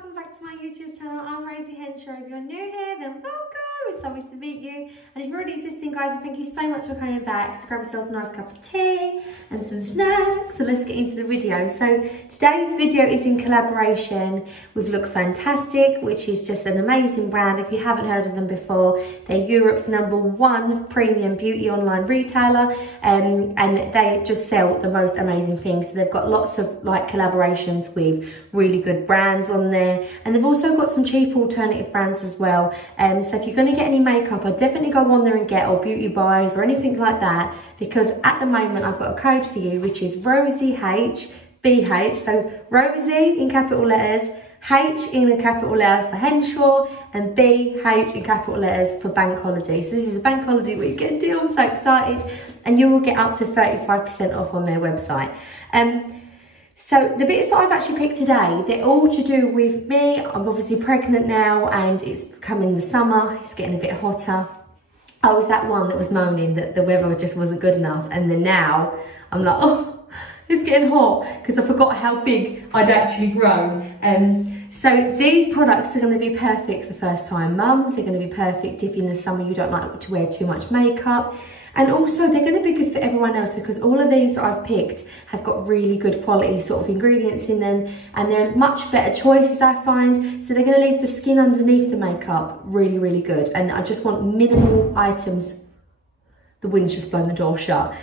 welcome back to my YouTube channel. I'm Rosie Henshaw. If you're new here, then welcome. It's lovely to meet you. And if you're already existing, guys, thank you so much for coming back. So grab yourselves a nice cup of tea and some snacks. So let's get into the video. So today's video is in collaboration with Look Fantastic, which is just an amazing brand. If you haven't heard of them before, they're Europe's #1 premium beauty online retailer, and they just sell the most amazing things. So they've got lots of like collaborations with really good brands on there, and they've also got some cheap alternative brands as well. So if you're going to get any makeup, I'd definitely go on there and get, or beauty buys or anything like that, because at the moment I've got a code for you, which is RosieHBH. So Rosie in capital letters, H in a capital letter for Henshaw, and BH in capital letters for bank holiday. So this is a bank holiday weekend deal. I'm so excited, and you will get up to 35% off on their website. So the bits that I've actually picked today, they're all to do with me. I'm obviously pregnant now, and it's coming the summer, it's getting a bit hotter. I was that one that was moaning that the weather just wasn't good enough, and then now I'm like, oh, it's getting hot, because I forgot how big I'd actually grown. So these products are going to be perfect for first time mums. They're going to be perfect if in the summer you don't like to wear too much makeup. And also they're going to be good for everyone else, because all of these that I've picked have got really good quality sort of ingredients in them, and they're much better choices, I find. So they're going to leave the skin underneath the makeup really, really good. And I just want minimal items. The wind's just blown the door shut.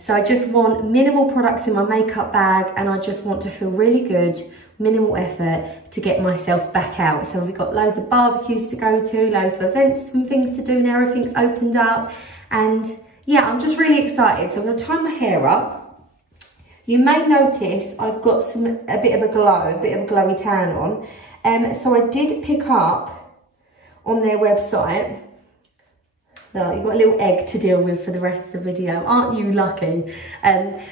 So I just want minimal products in my makeup bag, and I just want to feel really good, minimal effort to get myself back out. So we've got loads of barbecues to go to, loads of events and things to do now, everything's opened up. And yeah, I'm just really excited. So I'm gonna tie my hair up. You may notice I've got a bit of a glow, a bit of a glowy tan on. So I did pick up on their website. No, you've got a little egg to deal with for the rest of the video. Aren't you lucky?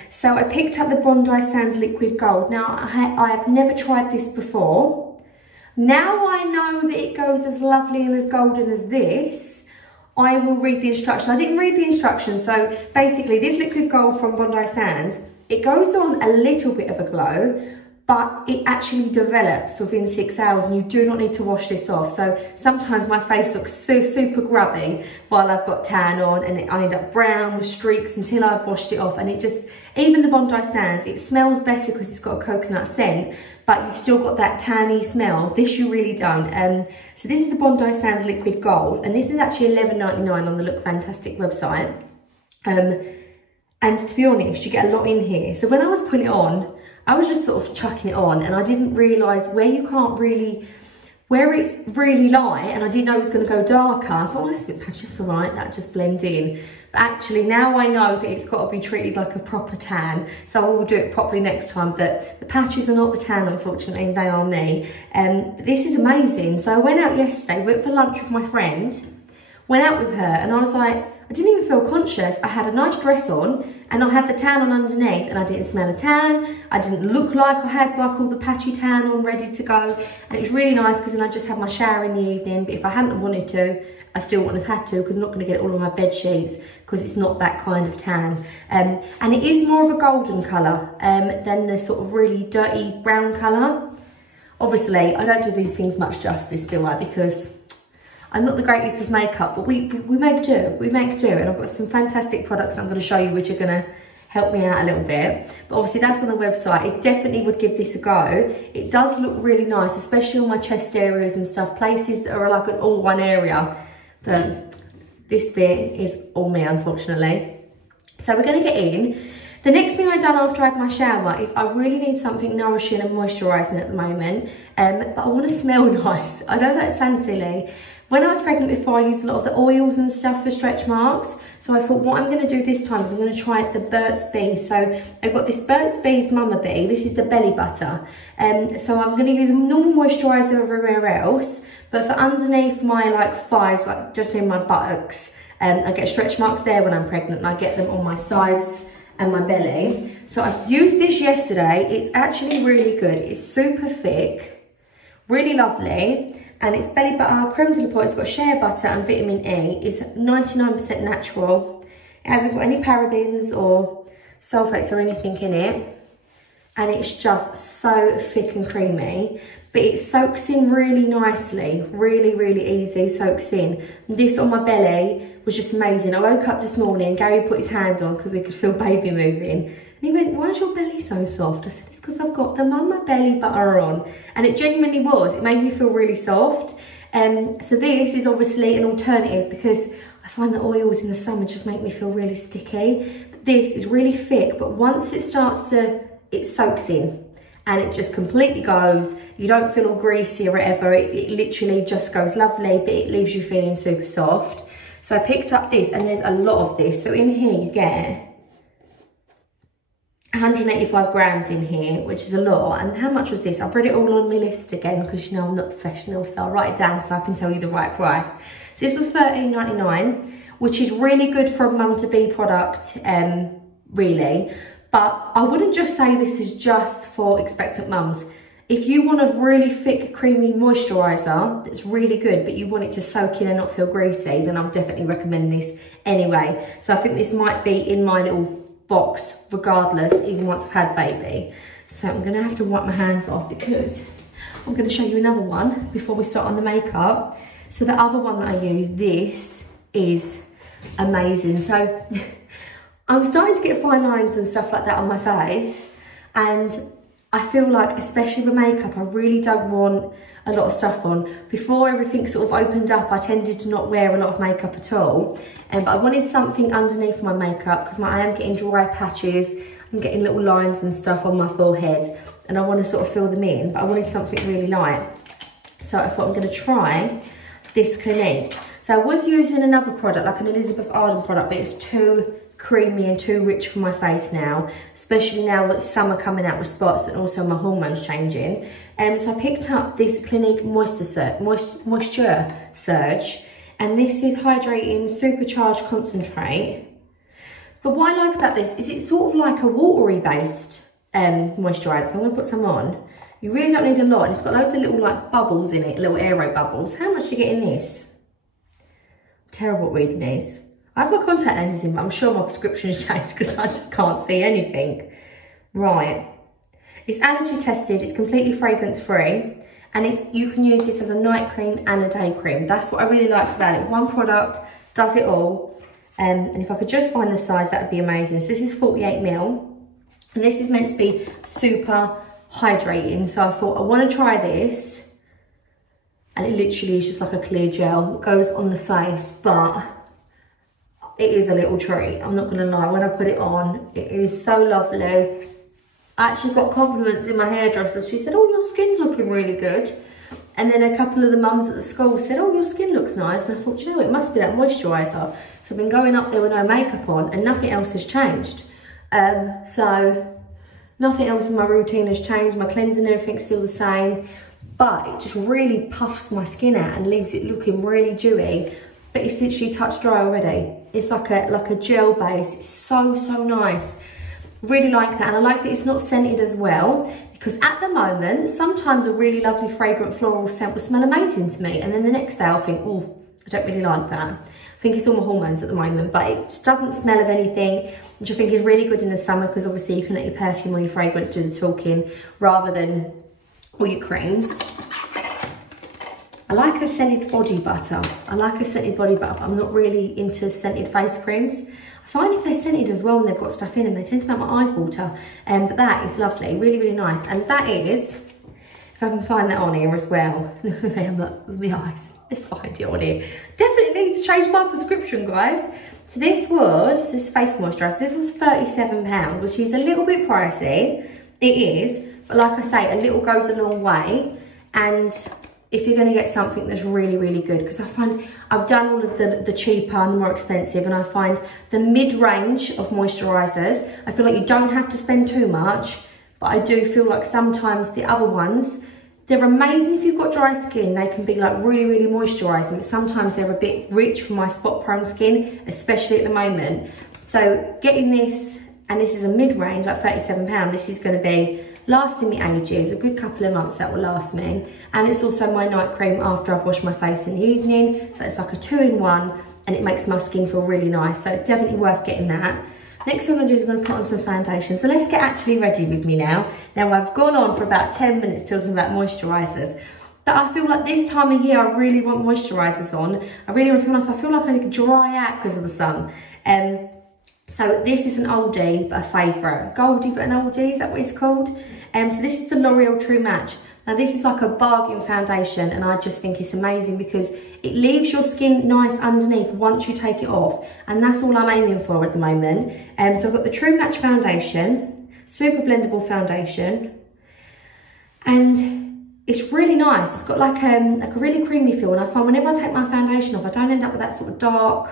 So I picked up the Bondi Sands Liquid Gold. Now, I have never tried this before. Now I know that it goes as lovely and as golden as this. I will read the instructions. I didn't read the instructions. So basically, this Liquid Gold from Bondi Sands, it goes on a little bit of a glow, but it actually develops within 6 hours, and you do not need to wash this off. So sometimes my face looks super grubby while I've got tan on, and I end up brown with streaks until I've washed it off. And it just, even the Bondi Sands, it smells better because it's got a coconut scent, but you've still got that tanny smell. This you really don't. So this is the Bondi Sands Liquid Gold, and this is actually $11.99 on the Look Fantastic website. And to be honest, you get a lot in here. So when I was putting it on, I was just sort of chucking it on, and I didn't realise where you can't really, where it's really light, and I didn't know it was going to go darker. I thought, oh, that's a bit patchy, it's all right, that just blend in. But actually now I know that it's got to be treated like a proper tan, so I will do it properly next time. But the patches are not the tan, unfortunately, they are me. But this is amazing. So I went out yesterday, went for lunch with my friend, went out with her, and I was like, I didn't even feel conscious. I had a nice dress on, and I had the tan on underneath, and I didn't smell a tan. I didn't look like I had like all the patchy tan on ready to go. And it was really nice, because then I just had my shower in the evening. But if I hadn't wanted to, I still wouldn't have had to, because I'm not going to get it all on my bed sheets, because it's not that kind of tan. And it is more of a golden colour than the sort of really dirty brown colour. Obviously, I don't do these things much justice, do I? Because I'm not the greatest with makeup, but we make do, and I've got some fantastic products I'm going to show you which are going to help me out a little bit. But obviously that's on the website. It definitely would give this a go. It does look really nice, especially on my chest areas and stuff, places that are like an all one area. But this bit is all me, unfortunately. So we're going to get in. The next thing I've done after I had my shower is I really need something nourishing and moisturising at the moment, but I want to smell nice. I know that sounds silly. When I was pregnant before, I used a lot of the oils and stuff for stretch marks. So I thought what I'm going to do this time is I'm going to try the Burt's Bees. So I've got this Burt's Bees Mama Bee. This is the belly butter. So I'm going to use a normal moisturiser everywhere else. But for underneath my like thighs, like just near my buttocks, I get stretch marks there when I'm pregnant, and I get them on my sides and my belly. So I've used this yesterday. It's actually really good. It's super thick, really lovely. And it's belly butter, creme de la peau, it's got shea butter and vitamin E. It's 99% natural. It hasn't got any parabens or sulfates or anything in it. and it's just so thick and creamy, but it soaks in really nicely, really, really easy, soaks in. This on my belly was just amazing. I woke up this morning, Gary put his hand on because we could feel baby moving, and he went, why is your belly so soft? I said, it's because I've got the Mama Belly butter on, and it genuinely was. It made me feel really soft. So this is obviously an alternative because I find the oils in the summer just make me feel really sticky. This is really thick, but once it starts to, it soaks in and it just completely goes. You don't feel all greasy or whatever. It literally just goes lovely, but it leaves you feeling super soft. So I picked up this, and there's a lot of this. So in here you get 185 grams in here, which is a lot. And how much was this? I've read it all on my list again because you know I'm not professional, so I'll write it down so I can tell you the right price. So this was $13.99, which is really good for a mum-to-be product, really. But I wouldn't just say this is just for expectant mums. If you want a really thick, creamy moisturiser that's really good, but you want it to soak in and not feel greasy, then I'll definitely recommend this anyway. So I think this might be in my little box regardless, even once I've had baby. So I'm gonna have to wipe my hands off because I'm gonna show you another one before we start on the makeup. So the other one that I use, this is amazing. So I'm starting to get fine lines and stuff like that on my face, and I feel like, especially with makeup, I really don't want a lot of stuff on. Before everything sort of opened up, I tended to not wear a lot of makeup at all. But I wanted something underneath my makeup because I am getting dry patches. I'm getting little lines and stuff on my forehead, and I want to sort of fill them in, but I wanted something really light. So I thought I'm going to try this Clinique. So I was using another product, like an Elizabeth Arden product, but it's too creamy and too rich for my face now, especially now that summer coming out with spots and also my hormones changing. So I picked up this Clinique Moisture Surge, and this is hydrating supercharged concentrate. But what I like about this is it's sort of like a watery based moisturiser. So I'm going to put some on. You really don't need a lot, and it's got loads of little like bubbles in it, little aero bubbles. How much do you get in this? Terrible at reading these. I have my contact lenses in, but I'm sure my prescription has changed because I just can't see anything. Right. It's allergy tested, it's completely fragrance free, and you can use this as a night cream and a day cream. That's what I really liked about it. One product does it all. And if I could just find the size, that would be amazing. So this is 48 ml, and this is meant to be super hydrating. So I thought I want to try this, and it literally is just like a clear gel. It goes on the face, but it is a little treat, I'm not gonna lie. When I put it on, it is so lovely. I actually got compliments in my hairdresser. She said, oh, your skin's looking really good. And then a couple of the mums at the school said, oh, your skin looks nice. And I thought, you know, it must be that moisturiser. So I've been going up there with no makeup on and nothing else has changed. So nothing else in my routine has changed. My cleansing and everything's still the same, but it just really puffs my skin out and leaves it looking really dewy. But it's literally touch dry already. It's like a gel base. It's so, so nice. Really like that. And I like that it's not scented as well, because at the moment, sometimes a really lovely fragrant floral scent will smell amazing to me. And then the next day I'll think, oh, I don't really like that. I think it's all my hormones at the moment, but it just doesn't smell of anything, which I think is really good in the summer, because obviously you can let your perfume or your fragrance do the talking rather than all your creams. I like a scented body butter. I like a scented body butter, but I'm not really into scented face creams. I find if they're scented as well and they've got stuff in them, they tend to make my eyes water. But that is lovely, really, really nice. And that is, if I can find that on here as well. Look at my eyes. Let's find it on here. Definitely need to change my prescription, guys. So this face moisturiser, this was £37, which is a little bit pricey. It is, but like I say, a little goes a long way. And if you're going to get something that's really, really good, because I find I've done all of the cheaper and the more expensive, and I find the mid-range of moisturisers, I feel like you don't have to spend too much, but I do feel like sometimes the other ones, they're amazing if you've got dry skin. They can be like really, really moisturising, but sometimes they're a bit rich for my spot-prone skin, especially at the moment. So getting this, and this is a mid-range, like £37, this is going to be lasting me ages, a good couple of months that will last me. And it's also my night cream after I've washed my face in the evening. So it's like a 2-in-1, and it makes my skin feel really nice. So it's definitely worth getting that. Next thing I'm gonna do is I'm gonna put on some foundation. So let's get actually ready with me now. Now I've gone on for about 10 minutes talking about moisturisers. But I feel like this time of year I really want moisturisers on. I really want to feel nice. I feel like I could dry out because of the sun. So this is an oldie but a favourite. Goldie but an oldie, is that what it's called? So this is the L'Oreal True Match. Now this is like a bargain foundation and I just think it's amazing because it leaves your skin nice underneath once you take it off. And that's all I'm aiming for at the moment. So I've got the True Match foundation, super blendable foundation. And it's really nice. It's got like a really creamy feel. And I find whenever I take my foundation off, I don't end up with that sort of dark,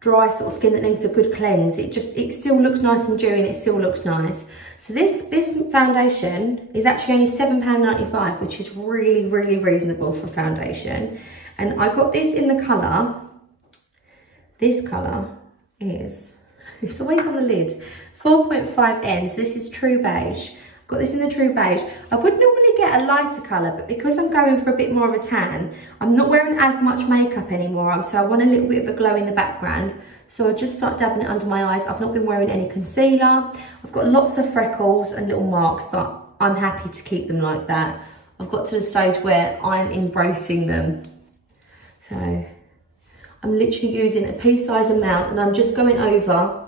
dry sort of skin that needs a good cleanse. It still looks nice and dewy and it still looks nice. So this foundation is actually only £7.95, which is really, really reasonable for foundation. And I got this in the colour, this colour is, it's always on the lid, 4.5N, so this is True Beige. Got this in the True Beige. I would normally get a lighter colour, but because I'm going for a bit more of a tan, I'm not wearing as much makeup anymore, so I want a little bit of a glow in the background. So I just start dabbing it under my eyes. I've not been wearing any concealer. I've got lots of freckles and little marks, but I'm happy to keep them like that. I've got to the stage where I'm embracing them. So I'm literally using a pea-size amount and I'm just going over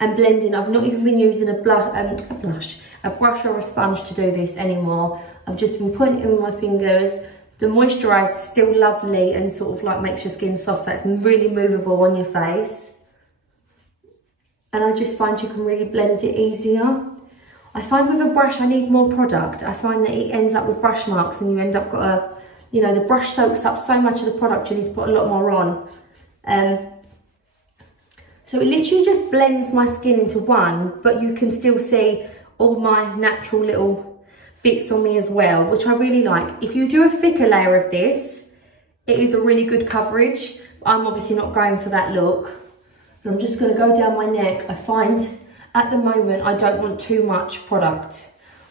and blending. I've not even been using a brush or a sponge to do this anymore. I've just been putting it in with my fingers. The moisturiser is still lovely and sort of like makes your skin soft, so it's really movable on your face. And I just find you can really blend it easier. I find with a brush I need more product. I find that it ends up with brush marks and you end up got a, you know, the brush soaks up so much of the product you need to put a lot more on. So it literally just blends my skin into one, but you can still see all my natural little bits on me as well, which I really like. If you do a thicker layer of this, it is a really good coverage. I'm obviously not going for that look. I'm just going to go down my neck. I find at the moment I don't want too much product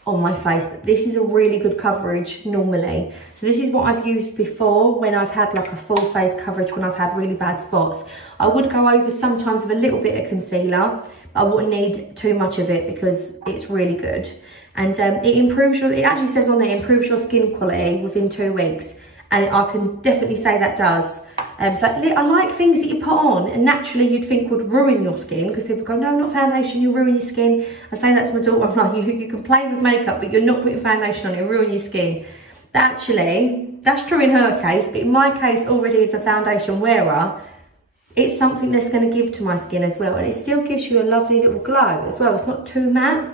on my face, but this is a really good coverage normally. So this is what I've used before when I've had like a full face coverage, when I've had really bad spots. I would go over sometimes with a little bit of concealer, but I wouldn't need too much of it because it's really good. And it improves your, it actually says on there, improves your skin quality within 2 weeks. And I can definitely say that does. So I like things that you put on and naturally you'd think would ruin your skin, because people go, no, not foundation, you'll ruin your skin. I say that to my daughter, I'm like, you can play with makeup, but you're not putting foundation on, it'll ruin your skin. But actually, that's true in her case, but in my case, already as a foundation wearer, it's something that's going to give to my skin as well. And it still gives you a lovely little glow as well. It's not too matte,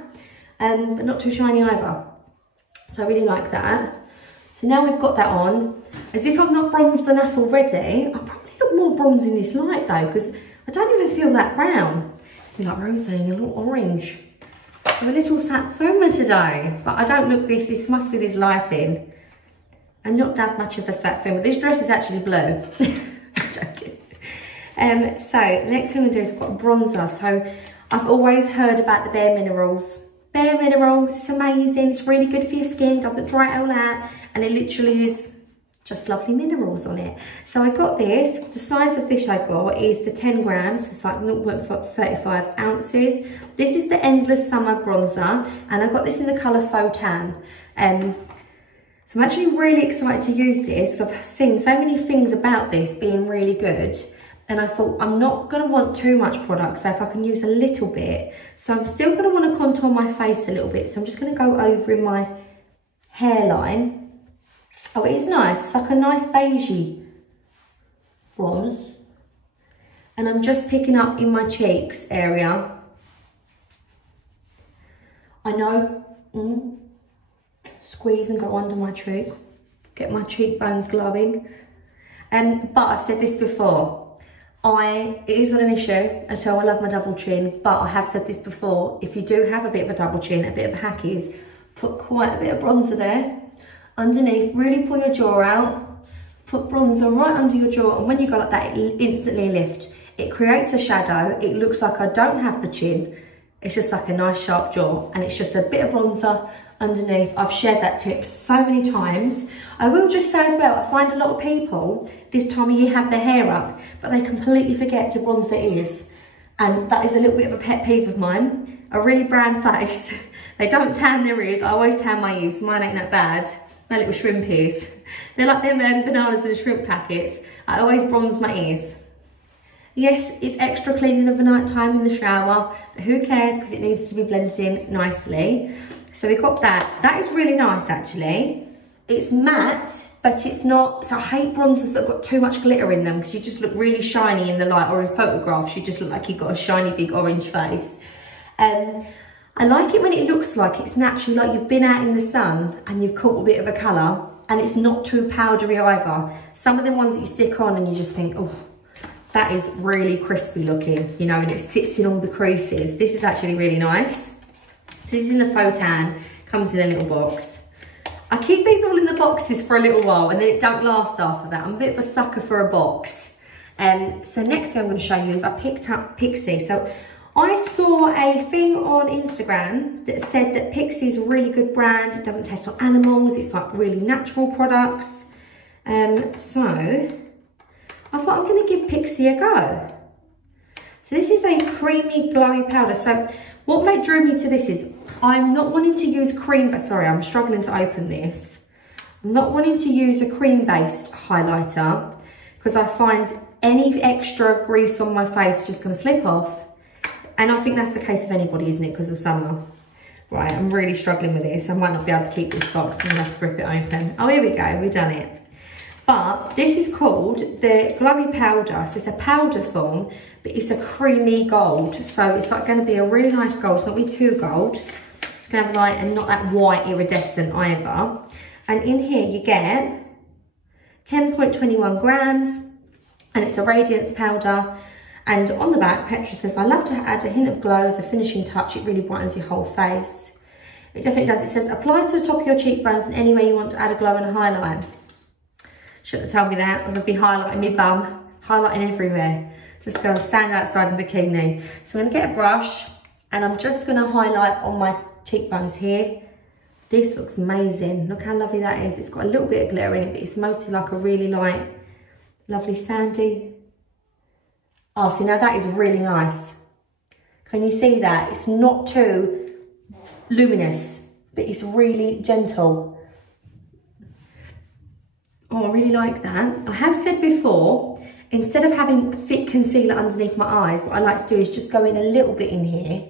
but not too shiny either. So I really like that. So now we've got that on, as if I'm not bronzed enough already, I probably look more bronze in this light though, because I don't even feel that brown. I feel like rosy, a little orange. I'm a little Satsuma today, but I don't look this must be this lighting. I'm not that much of a Satsuma. This dress is actually blue. I'm joking. So next thing I'm going to do is I've got a bronzer. So I've always heard about the Bare Minerals. Bare Minerals, it's amazing, it's really good for your skin, doesn't dry it all out, and it literally is just lovely minerals on it. So I got this, the size of this I got is the 10 grams, it's like 0.35 ounces. This is the Endless Summer Bronzer, and I got this in the colour Faux Tan. So I'm actually really excited to use this. I've seen so many things about this being really good. And I thought, I'm not going to want too much product, so if I can use a little bit. So I'm still going to want to contour my face a little bit. So I'm just going to go over in my hairline. Oh, it is nice. It's like a nice beigey bronze. And I'm just picking up in my cheeks area. I know. Squeeze and go under my cheek. Get my cheekbones glowing. But I've said this before. It isn't an issue at all. I love my double chin, but I have said this before. If you do have a bit of a double chin, a bit of hackies, put quite a bit of bronzer there. Underneath, really pull your jaw out. Put bronzer right under your jaw, and when you go like that, it instantly lifts. It creates a shadow. It looks like I don't have the chin. It's just like a nice sharp jaw, and it's just a bit of bronzer underneath. I've shared that tip so many times. I will just say as well, I find a lot of people this time of year have their hair up, but they completely forget to bronze their ears. And that is a little bit of a pet peeve of mine. A really brown face. They don't tan their ears. I always tan my ears. Mine ain't that bad. My little shrimp ears. They're like them bananas and shrimp packets. I always bronze my ears. Yes, it's extra cleaning of the night time in the shower, but who cares, because it needs to be blended in nicely. So we got that. That is really nice, actually. It's matte, but it's not, so I hate bronzers that have got too much glitter in them, because you just look really shiny in the light, or in photographs, you just look like you've got a shiny big orange face. I like it when it looks like it's naturally like you've been out in the sun and you've caught a bit of a colour, and it's not too powdery either. Some of the ones that you stick on and you just think, oh, that is really crispy looking, you know, and it sits in all the creases. This is actually really nice. So this is in the faux tan, comes in a little box. I keep these all in the boxes for a little while and then it don't last after that. I'm a bit of a sucker for a box. So next thing I'm going to show you is I picked up Pixi. So I saw a thing on Instagram that said that Pixi is a really good brand. It doesn't test on animals. It's like really natural products. So I thought I'm going to give Pixi a go. So this is a creamy glowy powder. So what drew me to this is I'm not wanting to use cream, but sorry, I'm struggling to open this. I'm not wanting to use a cream-based highlighter because I find any extra grease on my face is just going to slip off. And I think that's the case with anybody, isn't it, because of summer. Right, I'm really struggling with this. I might not be able to keep this box. I'm going to have to rip it open. Oh, here we go. We've done it. But this is called the Glovy powder. So it's a powder form, but it's a creamy gold. So it's like going to be a really nice gold. It's not going to be too gold. It's going to have light and not that white iridescent either. And in here you get 10.21 grams. And it's a radiance powder. And on the back, Petra says, I love to add a hint of glow as a finishing touch. It really brightens your whole face. It definitely does. It says, apply to the top of your cheekbones and anywhere you want to add a glow and a highlight. Shouldn't have told me that. I'm going to be highlighting my bum, highlighting everywhere. Just going to stand outside in bikini. So I'm going to get a brush and I'm just going to highlight on my cheekbones here. This looks amazing. Look how lovely that is. It's got a little bit of glitter in it, but it's mostly like a really light, lovely sandy. Oh, see, now that is really nice. Can you see that? It's not too luminous, but it's really gentle. Oh, I really like that. I have said before, instead of having thick concealer underneath my eyes, what I like to do is just go in a little bit in here,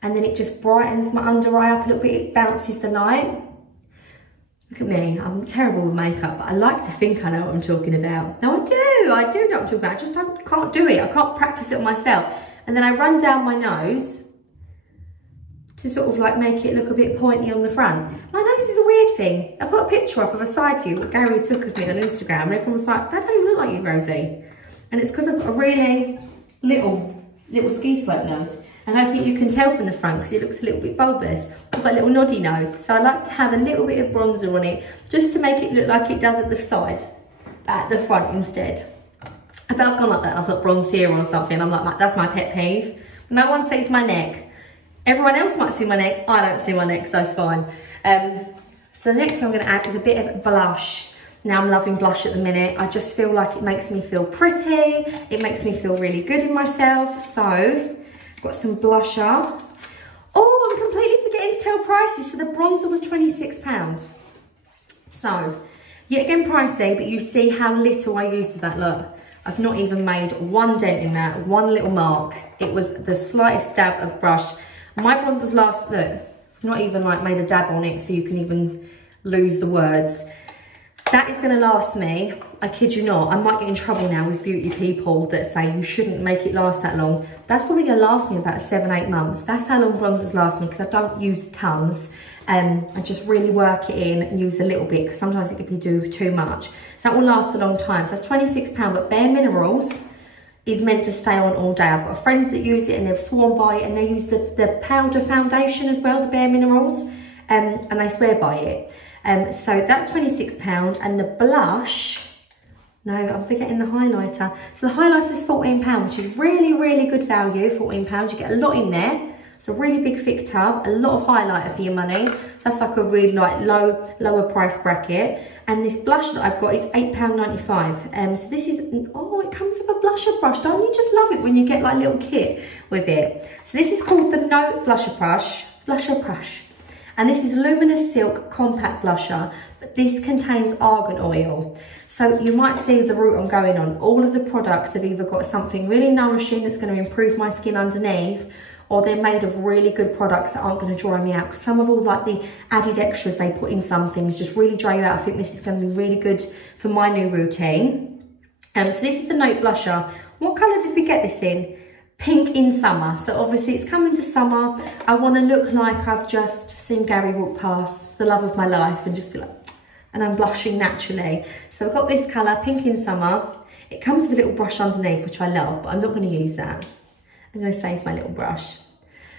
and then it just brightens my under eye up a little bit. It bounces the light. Look at me, I'm terrible with makeup, but I like to think I know what I'm talking about. No, I do know what I'm talking about. I just can't do it. I can't practice it on myself. And then I run down my nose to sort of like make it look a bit pointy on the front. My nose is a weird thing. I put a picture up of a side view that Gary took of me on Instagram, and everyone was like, that don't even look like you, Rosie. And it's because I've got a really little ski slope nose. And I think you can tell from the front because it looks a little bit bulbous. I've got a little noddy nose. So I like to have a little bit of bronzer on it just to make it look like it does at the side, at the front instead. But I've gone like that and I've got bronzed here or something. I'm like, that's my pet peeve. No one sees my neck. Everyone else might see my neck. I don't see my neck, so it's fine. So the next thing I'm going to add is a bit of blush. Now I'm loving blush at the minute. I just feel like it makes me feel pretty. It makes me feel really good in myself. So got some blusher. Oh, I'm completely forgetting to tell prices. So the bronzer was £26. So, yet again pricey, but you see how little I used of that. Look, I've not even made one dent in that, one little mark. It was the slightest dab of brush. My bronzers last, look, I've not even like made a dab on it so you can even lose the words. That is going to last me, I kid you not. I might get in trouble now with beauty people that say you shouldn't make it last that long. That's probably going to last me about 7-8 months. That's how long bronzers last me because I don't use tons. I just really work it in and use a little bit because sometimes it can be too much. So that will last a long time. So that's £26, but Bare Minerals is meant to stay on all day. I've got friends that use it and they've sworn by it, and they use the powder foundation as well, the Bare Minerals, and they swear by it. So that's £26, and the blush, no, I'm forgetting the highlighter. So the highlighter is £14, which is really, really good value, £14. You get a lot in there. It's a really big thick tub, a lot of highlighter for your money. So that's like a really like lower price bracket. And this blush that I've got is £8.95. So this is, oh, it comes with a blusher brush. Don't you just love it when you get like a little kit with it? So this is called the Note Blusher Brush. And this is Luminous Silk Compact Blusher, but this contains argan oil. So you might see the route I'm going on. All of the products have either got something really nourishing that's going to improve my skin underneath, or they're made of really good products that aren't going to dry me out. Because some of all like the added extras they put in some things just really dry you out. I think this is going to be really good for my new routine. So this is the Note Blusher. What colour did we get this in? Pink in summer. So obviously it's coming to summer. I want to look like I've just seen Gary walk past, the love of my life, and just be like, and I'm blushing naturally. So I've got this colour, Pink in Summer. It comes with a little brush underneath, which I love, but I'm not going to use that. I'm going to save my little brush.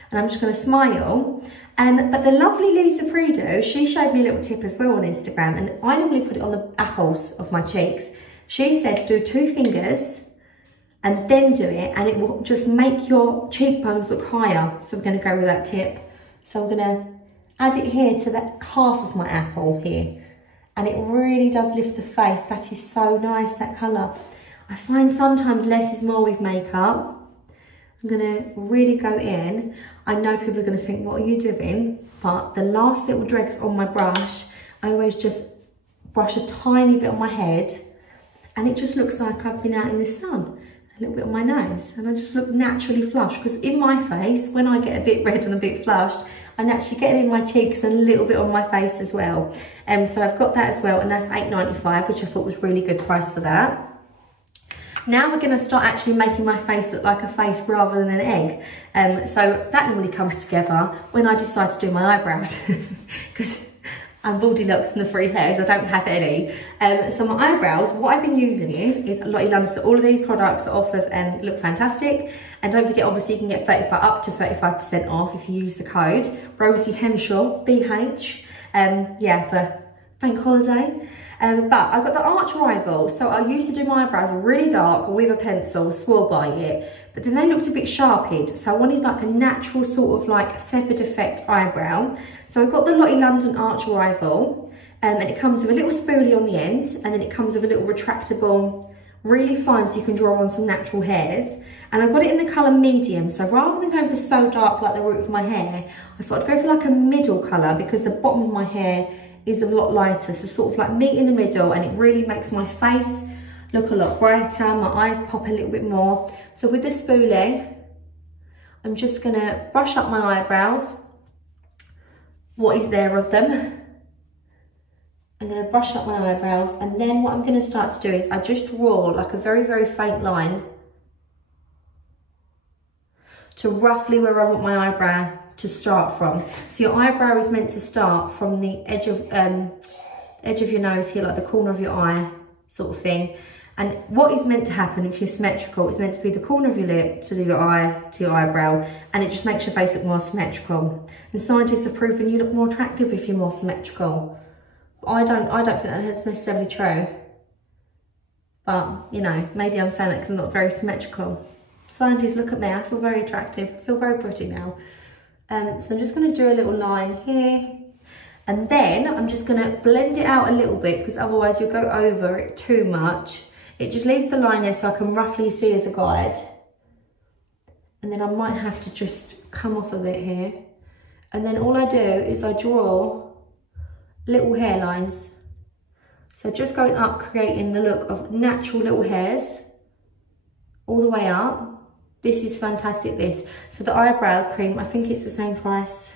And I'm just going to smile. But the lovely Lisa Prideaux, she showed me a little tip as well on Instagram, and I normally put it on the apples of my cheeks. She said do 2 fingers and then do it, and it will just make your cheekbones look higher. So we're going to go with that tip. So I'm going to add it here to the half of my apple here. And it really does lift the face. That is so nice, that colour. I find sometimes less is more with makeup. I'm going to really go in. I know people are going to think, what are you doing? But the last little dregs on my brush, I always just brush a tiny bit on my head, and it just looks like I've been out in the sun. A little bit on my nose, and I just look naturally flushed, because in my face, when I get a bit red and a bit flushed, I'm actually getting in my cheeks and a little bit on my face as well. So I've got that as well, and that's £8.95, which I thought was really good price for that. Now we're going to start actually making my face look like a face rather than an egg. So that normally comes together when I decide to do my eyebrows, because I'm Goldilocks and the 3 hairs, I don't have any. So my eyebrows, what I've been using is Lotion. So all of these products are off of Look Fantastic. And don't forget, obviously you can get up to 35% off if you use the code Rosie Henshaw, BH, yeah, for bank holiday. But I've got the Arch Rival. So I used to do my eyebrows really dark with a pencil, swore by it, but then they looked a bit sharped. So I wanted like a natural sort of like feathered effect eyebrow. So I've got the Lottie London Arch Rival, and it comes with a little spoolie on the end, and then it comes with a little retractable, really fine, so you can draw on some natural hairs. And I've got it in the colour medium, so rather than going for so dark like the root of my hair, I thought I'd go for like a middle colour, because the bottom of my hair is a lot lighter, so sort of like meet in the middle, and it really makes my face look a lot brighter, my eyes pop a little bit more. So with the spoolie, I'm just going to brush up my eyebrows, what is there of them. I'm going to brush up my eyebrows, and then what I'm going to start to do is I just draw like a very, very faint line to roughly where I want my eyebrow to start from. So your eyebrow is meant to start from the edge of your nose here, like the corner of your eye sort of thing. And what is meant to happen if you're symmetrical is meant to be the corner of your lip to your eye to your eyebrow, and it just makes your face look more symmetrical. And scientists have proven you look more attractive if you're more symmetrical. I don't think that's necessarily true, but you know, maybe I'm saying that because I'm not very symmetrical. Scientists, look at me, I feel very attractive, I feel very pretty now. So I'm just going to do a little line here, and then I'm just going to blend it out a little bit, because otherwise you'll go over it too much. It just leaves the line there so I can roughly see as a guide. And then I might have to just come off a bit here. And then all I do is I draw little hairlines. So just going up, creating the look of natural little hairs all the way up. This is fantastic, this. So the eyebrow cream, I think it's the same price,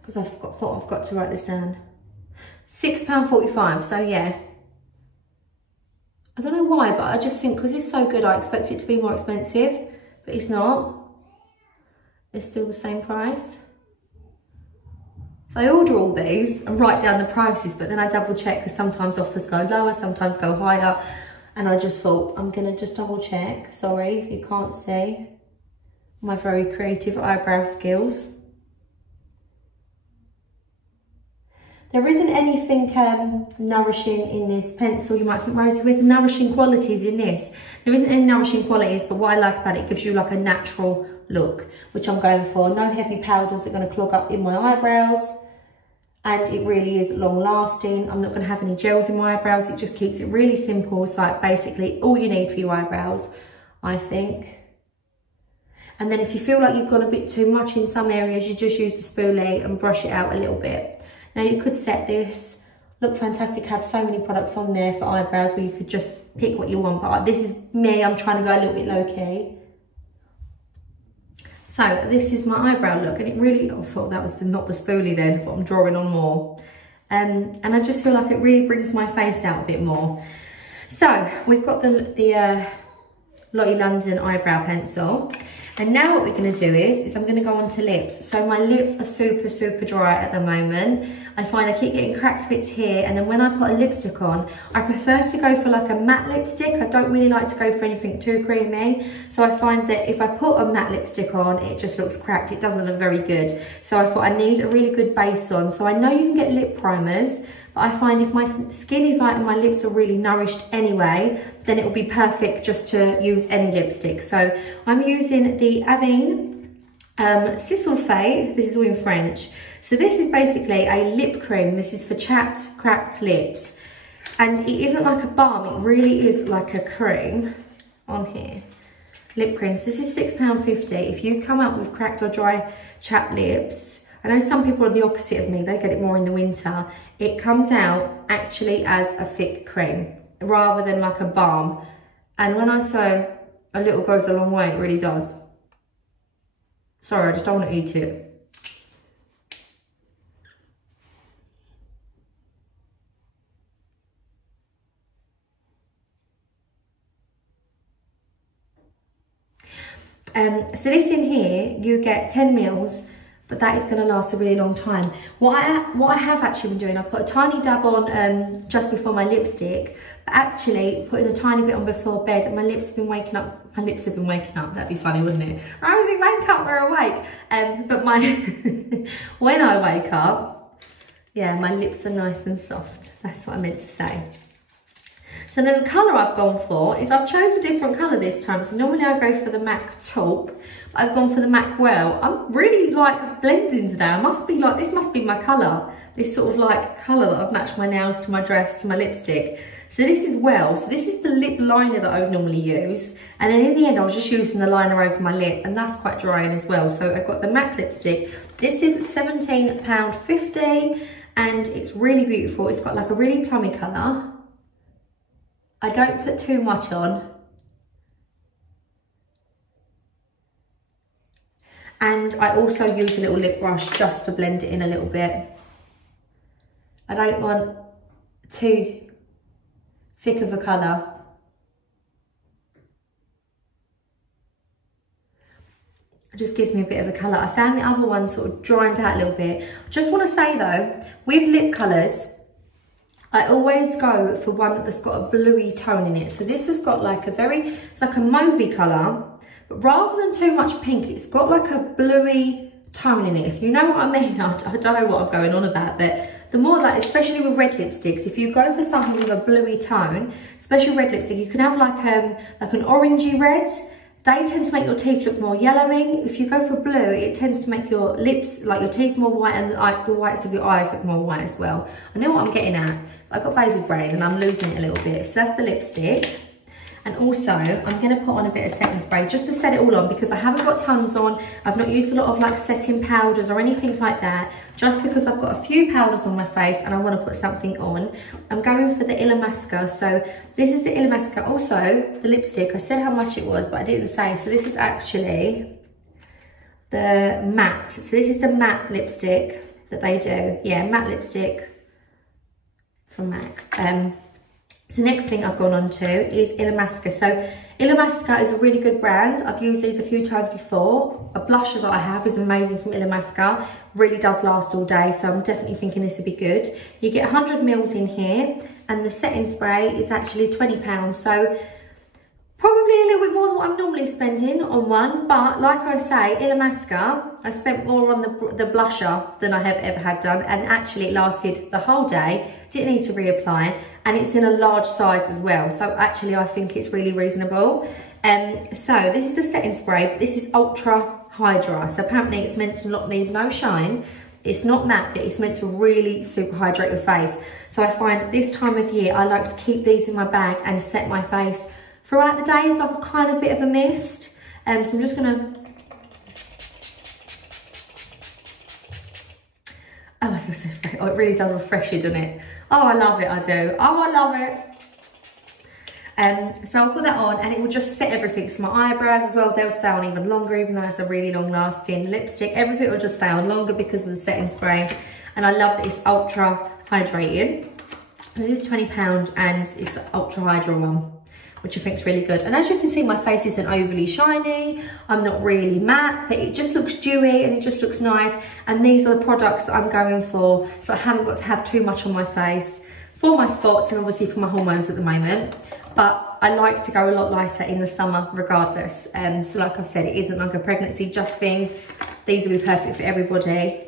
because I thought I've got to write this down. £6.45, so yeah. I don't know why, but I just think because it's so good, I expect it to be more expensive, but it's not. It's still the same price. So I order all these and write down the prices, but then I double check, because sometimes offers go lower, sometimes go higher. And I just thought, I'm gonna just double check. Sorry if you can't see my very creative eyebrow skills. There isn't anything nourishing in this pencil. You might think, Rosie, where's the nourishing qualities in this? There isn't any nourishing qualities, but what I like about it, it gives you like a natural look, which I'm going for. No heavy powders that are going to clog up in my eyebrows. And it really is long lasting. I'm not going to have any gels in my eyebrows. It just keeps it really simple. It's like basically all you need for your eyebrows, I think. And then if you feel like you've got a bit too much in some areas, you just use the spoolie and brush it out a little bit. Now you could set this, look fantastic, have so many products on there for eyebrows where you could just pick what you want. But this is me, I'm trying to go a little bit low key. So this is my eyebrow look, and it really, I thought that was not the spoolie then, I thought I'm drawing on more. And I just feel like it really brings my face out a bit more. So we've got the Lottie London eyebrow pencil. And now what we're going to do is I'm going to go on to lips. So my lips are super, super dry at the moment. I find I keep getting cracked bits here, and then when I put a lipstick on, I prefer to go for like a matte lipstick. I don't really like to go for anything too creamy. So I find that if I put a matte lipstick on, it just looks cracked. It doesn't look very good. So I thought I need a really good base on. So I know you can get lip primers, but I find if my skin is light and my lips are really nourished anyway, then it will be perfect just to use any lipstick. So I'm using the Avène Sisal Fait. This is all in French. So this is basically a lip cream. This is for chapped, cracked lips. And it isn't like a balm, it really is like a cream on here. Lip cream. So this is £6.50. If you come up with cracked or dry chapped lips, I know some people are the opposite of me, they get it more in the winter. It comes out actually as a thick cream rather than like a balm. And when I say a little goes a long way, it really does. Sorry, I just don't want to eat it. So this in here, you get 10 mils, but that is going to last a really long time. What I have actually been doing, I put a tiny dab on just before my lipstick, but actually putting a tiny bit on before bed, and my lips have been waking up. My lips have been waking up. That'd be funny, wouldn't it? Rosie, wake up, we're awake. But my when I wake up, yeah, my lips are nice and soft. That's what I meant to say. So then the colour I've gone for is I've chosen a different colour this time. So normally I go for the MAC taupe, but I've gone for the MAC well. I'm really like blending today. I must be like, this must be my colour. This sort of like colour that I've matched my nails to my dress to my lipstick. So this is well. So this is the lip liner that I would normally use. And then in the end I was just using the liner over my lip, and that's quite drying as well. So I've got the MAC lipstick. This is £17.50 and it's really beautiful. It's got like a really plummy colour. I don't put too much on. And I also use a little lip brush just to blend it in a little bit. I don't want too thick of a colour. It just gives me a bit of a colour. I found the other one sort of dried out a little bit. I just want to say though, with lip colours, I always go for one that's got a bluey tone in it. So this has got like a it's like a mauvey colour, but rather than too much pink, it's got like a bluey tone in it. If you know what I mean, I don't know what I'm going on about, but the more like, especially with red lipsticks, if you go for something with a bluey tone, especially red lipstick, you can have like an orangey red. They tend to make your teeth look more yellowing. If you go for blue, it tends to make your lips, like your teeth more white, and the whites of your eyes look more white as well. I know what I'm getting at. I've got baby brain and I'm losing it a little bit. So that's the lipstick. And also, I'm going to put on a bit of setting spray just to set it all on, because I haven't got tons on. I've not used a lot of like setting powders or anything like that, just because I've got a few powders on my face and I want to put something on. I'm going for the Illuminating. So this is the Illuminating. Also, the lipstick, I said how much it was, but I didn't say. So this is actually the matte. So this is the matte lipstick that they do. Yeah, matte lipstick from MAC. So the next thing I've gone on to is Illuminating. So Illuminating is a really good brand. I've used these a few times before. A blusher that I have is amazing from Illuminating. Really does last all day, so I'm definitely thinking this would be good. You get 100 mils in here, and the setting spray is actually £20. So probably a little bit more than what I'm normally spending on one, but like I say, Illuminating, I spent more on the blusher than I have ever had done, and actually it lasted the whole day. Didn't need to reapply, and it's in a large size as well. So actually I think it's really reasonable. So this is the setting spray. This is ultra Hydra. So apparently it's meant to not leave no shine. It's not matte, but it's meant to really super hydrate your face. So I find this time of year, I like to keep these in my bag and set my face throughout the day. It's like a kind of bit of a mist. So I'm just gonna, oh, I feel so fresh. Oh, it really does refresh you, doesn't it? Oh, I love it, I do. Oh, I love it. So I'll put that on and it will just set everything. So my eyebrows as well, they'll stay on even longer, even though it's a really long lasting lipstick. Everything will just stay on longer because of the setting spray. And I love that it's ultra hydrating. And this is £20 and it's the Ultra Hydra one, which I think is really good. And as you can see, my face isn't overly shiny. I'm not really matte, but it just looks dewy and it just looks nice. And these are the products that I'm going for. So I haven't got to have too much on my face for my spots and obviously for my hormones at the moment. But I like to go a lot lighter in the summer regardless. So like I've said, it isn't like a pregnancy just thing. These will be perfect for everybody.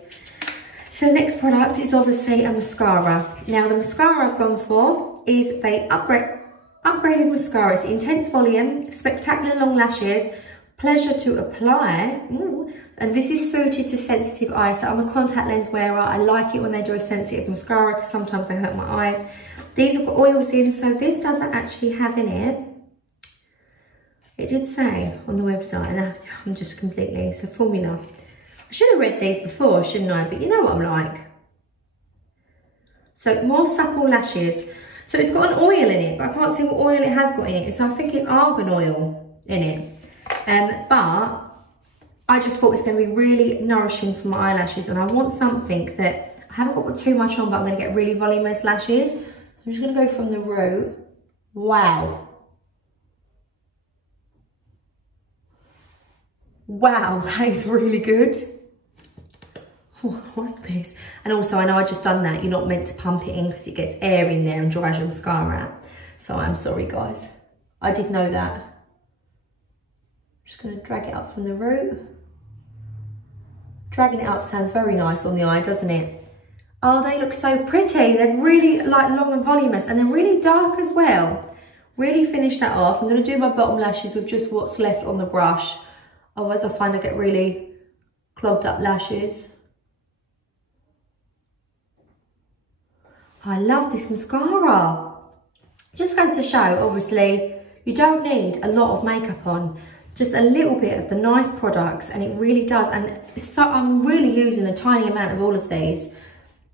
So the next product is obviously a mascara. Now the mascara I've gone for is the upgraded mascara. It's Intense Volume, Spectacular Long Lashes, Pleasure to Apply. Ooh. And this is suited to sensitive eyes. So I'm a contact lens wearer. I like it when they do a sensitive mascara because sometimes they hurt my eyes. These have got oils in, so this doesn't actually have in it. It did say on the website, and I'm just completely, so formula. I should have read these before, shouldn't I? But you know what I'm like. So more supple lashes. So it's got an oil in it, but I can't see what oil it has got in it. So I think it's argan oil in it. But I just thought it's going to be really nourishing for my eyelashes, and I want something that I haven't got too much on, but I'm going to get really voluminous lashes. I'm just going to go from the root. Wow. Wow, that is really good. Oh, I like this. And also, I know I just done that. You're not meant to pump it in because it gets air in there and dries your mascara out. So I'm sorry, guys. I did know that. I'm just going to drag it up from the root. Dragging it up sounds very nice on the eye, doesn't it? Oh, they look so pretty. They're really like long and voluminous and they're really dark as well. Really finish that off. I'm going to do my bottom lashes with just what's left on the brush. Otherwise I find I get really clogged up lashes. I love this mascara. It just goes to show, obviously, you don't need a lot of makeup on. Just a little bit of the nice products and it really does. And so I'm really using a tiny amount of all of these.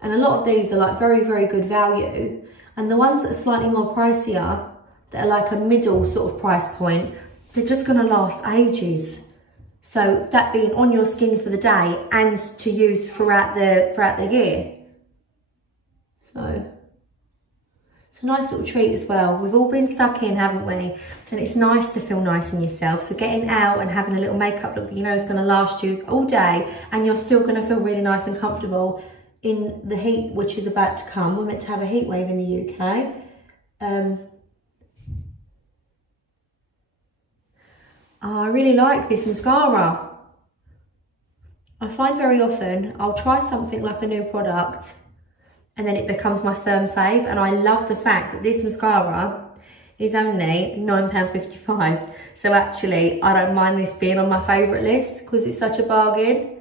And a lot of these are like very, very good value. And the ones that are slightly more pricier, that are like a middle sort of price point, they're just gonna last ages. So that being on your skin for the day and to use throughout the year. So it's a nice little treat as well. We've all been stuck in, haven't we? And it's nice to feel nice in yourself. So getting out and having a little makeup look that you know is gonna last you all day and you're still gonna feel really nice and comfortable in the heat which is about to come. We're meant to have a heat wave in the UK. Oh, I really like this mascara. I find very often I'll try something like a new product and then it becomes my firm fave, and I love the fact that this mascara is only £9.55. So actually I don't mind this being on my favourite list because it's such a bargain.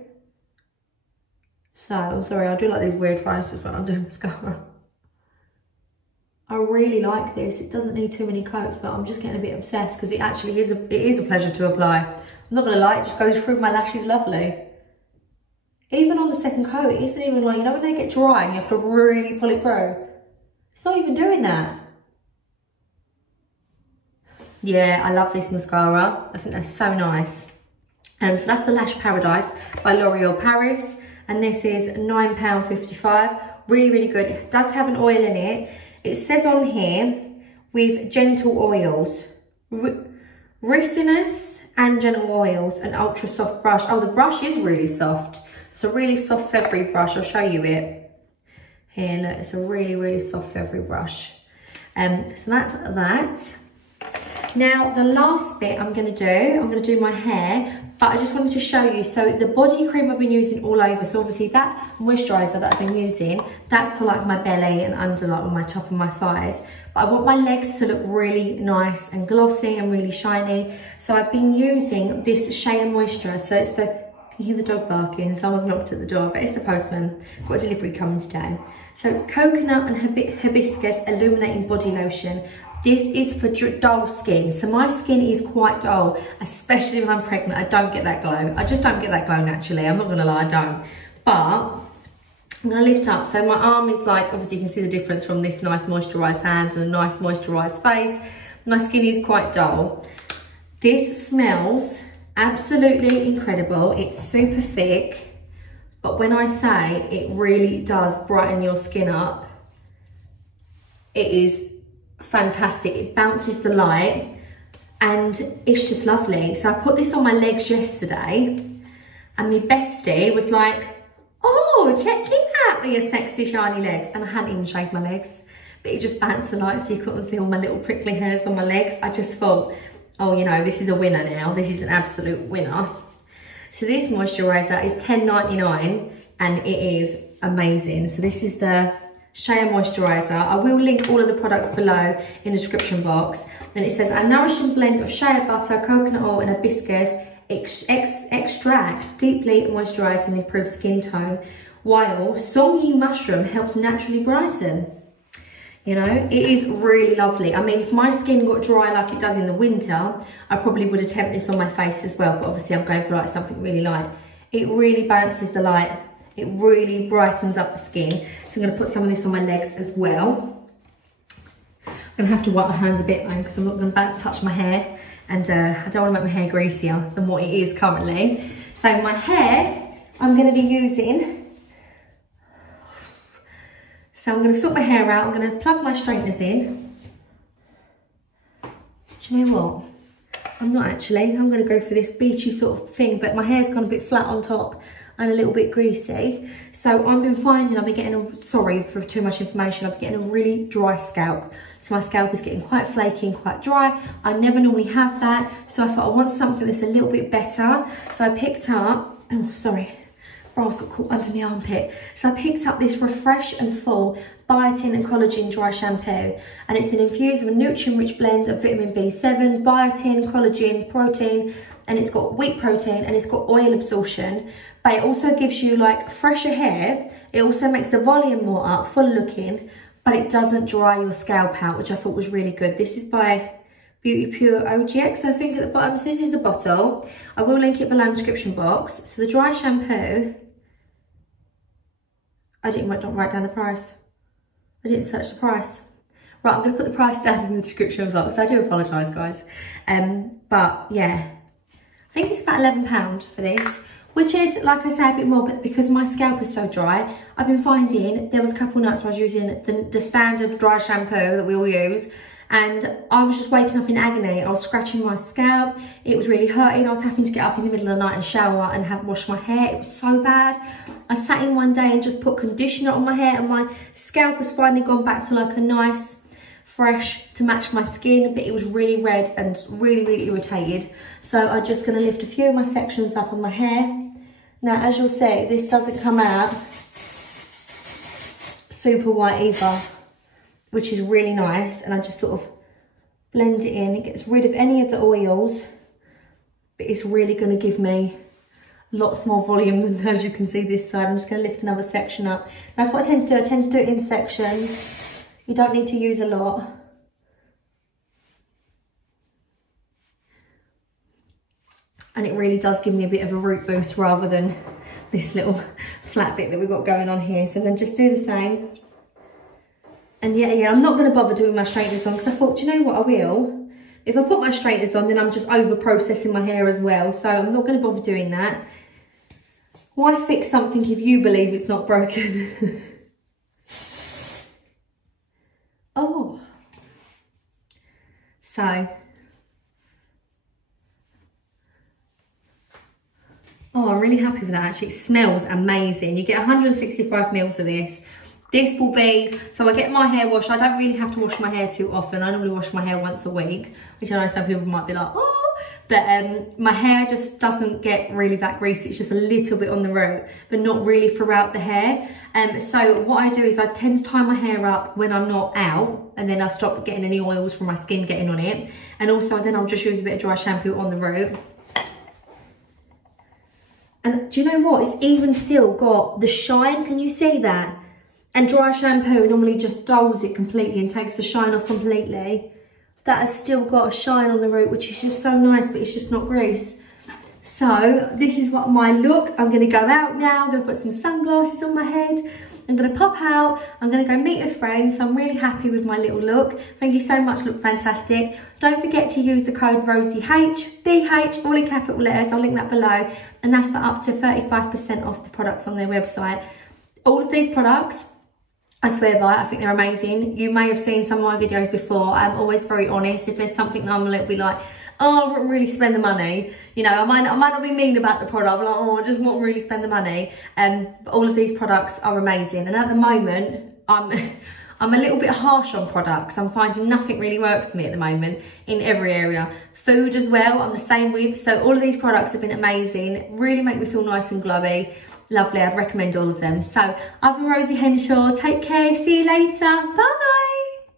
So, I'm sorry, I do like these weird prices when I'm doing mascara. I really like this. It doesn't need too many coats, but I'm just getting a bit obsessed because it actually is a pleasure to apply. I'm not gonna lie, it just goes through my lashes lovely. Even on the second coat, it isn't even like, you know when they get dry and you have to really pull it through? It's not even doing that. Yeah, I love this mascara. I think that's so nice. So that's the Lash Paradise by L'Oreal Paris. And this is £9.55. Really, really good. It does have an oil in it. It says on here, with gentle oils. Luminous and gentle oils, an ultra soft brush. Oh, the brush is really soft. It's a really soft feathery brush. I'll show you it. Here, look, it's a really, really soft feathery brush. So that's that. Now, the last bit I'm gonna do my hair, but I just wanted to show you. So the body cream I've been using all over. So obviously that moisturizer that I've been using, that's for like my belly and under like on my top of my thighs. But I want my legs to look really nice and glossy and really shiny. So I've been using this Shear Moisturizer. So it's the You hear the dog barking, someone's knocked at the door, but it's the postman. Got a delivery coming today. So it's coconut and hibiscus illuminating body lotion. This is for dull skin. So my skin is quite dull, especially when I'm pregnant. I don't get that glow. I just don't get that glow naturally. I'm not gonna lie, I don't. But I'm gonna lift up. So my arm is like, obviously you can see the difference from this nice moisturised hand and a nice moisturised face. My skin is quite dull. This smells absolutely incredible. It's super thick, but when I say it really does brighten your skin up, it is fantastic. It bounces the light and it's just lovely. So I put this on my legs yesterday and my bestie was like, oh, check it out with your sexy shiny legs. And I hadn't even shaved my legs, but it just bounced the light so you couldn't see all my little prickly hairs on my legs. I just thought, oh, you know, this is a winner now. This is an absolute winner. So this moisturiser is $10.99 and it is amazing. So this is the Shear Moisturizer. I will link all of the products below in the description box. And it says, a nourishing blend of shea butter, coconut oil and hibiscus extract deeply moisturize and improve skin tone, while songy mushroom helps naturally brighten. You know, it is really lovely. I mean, if my skin got dry like it does in the winter, I probably would attempt this on my face as well, but obviously I'm going for like something really light. It really bounces the light. It really brightens up the skin. So I'm gonna put some of this on my legs as well. I'm gonna have to wipe my hands a bit though, because I'm not about to touch my hair, and I don't wanna make my hair greasier than what it is currently. So my hair, I'm gonna be using, so I'm gonna sort my hair out. I'm gonna plug my straighteners in. Do you know what? I'm not actually. I'm gonna go for this beachy sort of thing, but my hair's gone a bit flat on top and a little bit greasy. So I've been finding, I've been getting, sorry for too much information, I've been getting a really dry scalp. So my scalp is getting quite flaky and quite dry. I never normally have that. So I thought I want something that's a little bit better. So I picked up, oh sorry, bra's got caught under my armpit. So I picked up this Refresh and Full Biotin and Collagen Dry Shampoo. And it's an infused with a nutrient-rich blend of vitamin B7, biotin, collagen, protein, and it's got wheat protein and it's got oil absorption. But it also gives you like fresher hair. It also makes the volume more up, full looking, but it doesn't dry your scalp out, which I thought was really good. This is by Beauty Pure OGX, I think, at the bottom. So this is the bottle. I will link it below in the description box. So the dry shampoo, I didn't write down the price. I didn't search the price. Right, I'm gonna put the price down in the description box. I do apologise, guys. But yeah, I think it's about £11 for this, which is, like I say, a bit more, but because my scalp is so dry, I've been finding, there was a couple nights where I was using the standard dry shampoo that we all use, and I was just waking up in agony. I was scratching my scalp, it was really hurting, I was having to get up in the middle of the night and shower and wash my hair. It was so bad. I sat in one day and just put conditioner on my hair, and my scalp has finally gone back to like a nice, fresh to match my skin, but it was really red and really, really irritated. So I'm just gonna lift a few of my sections up on my hair. Now, as you'll see, this doesn't come out super white either, which is really nice. And I just sort of blend it in. It gets rid of any of the oils, but it's really gonna give me lots more volume than, as you can see this side. I'm just gonna lift another section up. That's what I tend to do. I tend to do it in sections. You don't need to use a lot. And it really does give me a bit of a root boost rather than this little flat bit that we've got going on here. So then just do the same. And yeah, I'm not gonna bother doing my straighteners on, because I thought, do you know what, I will. If I put my straighteners on, then I'm just over processing my hair as well. So I'm not gonna bother doing that. Why fix something if you believe it's not broken? Oh. So. Oh, I'm really happy with that actually. It smells amazing. You get 165 mils of this. This will be, so I get my hair washed. I don't really have to wash my hair too often. I normally wash my hair once a week, which I know some people might be like, oh, but my hair just doesn't get really that greasy. It's just a little bit on the root, but not really throughout the hair. So what I do is I tend to tie my hair up when I'm not out, and then I'll stop getting any oils from my skin getting on it. And also then I'll just use a bit of dry shampoo on the root. And do you know what? It's even still got the shine. Can you see that? And dry shampoo normally just dulls it completely and takes the shine off completely. That has still got a shine on the root, which is just so nice, but it's just not grease. So this is what my look. I'm gonna go out now. I'm gonna put some sunglasses on my head. I'm gonna pop out. I'm gonna go meet a friend. So I'm really happy with my little look. Thank you so much, look fantastic. Don't forget to use the code RosieH, BH, all in capital letters. I'll link that below. And that's for up to 35% off the products on their website. All of these products, I swear by, I think they're amazing. You may have seen some of my videos before. I'm always very honest. If there's something that I'm a little bit like, oh, I wouldn't really spend the money. You know, I might not be mean about the product. I'm like, oh, I just won't really spend the money. But all of these products are amazing. And at the moment, I'm a little bit harsh on products. I'm finding nothing really works for me at the moment in every area. Food as well, I'm the same with. So all of these products have been amazing. Really make me feel nice and glowy. Lovely, I'd recommend all of them. So I've been Rosie Henshaw. Take care, see you later. Bye.